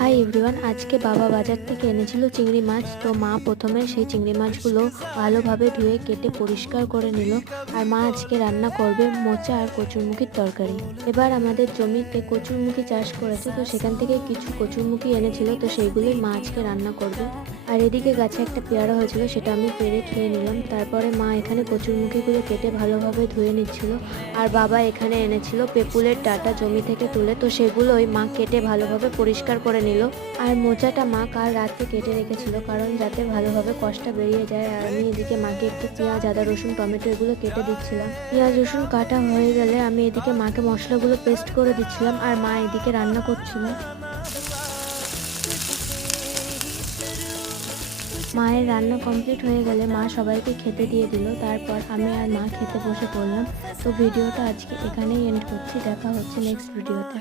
Hi everyone, আজকে বাবা বাজার থেকে এনেছিল চিংড়ি মাছ। তো মা প্রথমে সেই চিংড়ি মাছগুলো ভালোভাবে ধুয়ে কেটে পরিষ্কার করে নিল। আর মা আজকে রান্না করবে মোচা আর কচুরমুখির তরকারি। এবার আমাদের জমিতে কচুরমুখী চাষ করেছে, তো সেখান থেকে কিছু কচুরমুখী এনেছিল, তো সেইগুলোই মা আজকে রান্না করবে। আর এদিকে গাছে একটা পেয়ারা হয়েছিল, সেটা আমি পেড়ে খেয়ে নিলাম। তারপরে মা এখানে কচুরমুখীগুলো কেটে ভালোভাবে ধুয়ে নিচ্ছিল। আর বাবা এখানে এনেছিল পেঁপুলের ডাঁটা জমি থেকে তুলে, তো সেগুলোই মা কেটে ভালোভাবে পরিষ্কার করে নিল। আর মোচাটা মা কাল রাতে কেটে রেখেছিল, কারণ যাতে ভালোভাবে কষটা বেরিয়ে যায়। আর আমি এদিকে মাকে একটু পেঁয়াজ, আদা, রসুন, টমেটো এগুলো কেটে দিচ্ছিলাম। পেঁয়াজ রসুন কাটা হয়ে গেলে আমি এদিকে মাকে মশলাগুলো পেস্ট করে দিচ্ছিলাম, আর মা এদিকে রান্না করছিল। মায়ের রান্না কমপ্লিট হয়ে গেলে মা সবাইকে খেতে দিয়ে দিল। তারপর আমি আর মা খেতে বসে পড়লাম। তো ভিডিওটা আজকে এখানেই এন্ড করছি। দেখা হচ্ছে নেক্সট ভিডিওতে।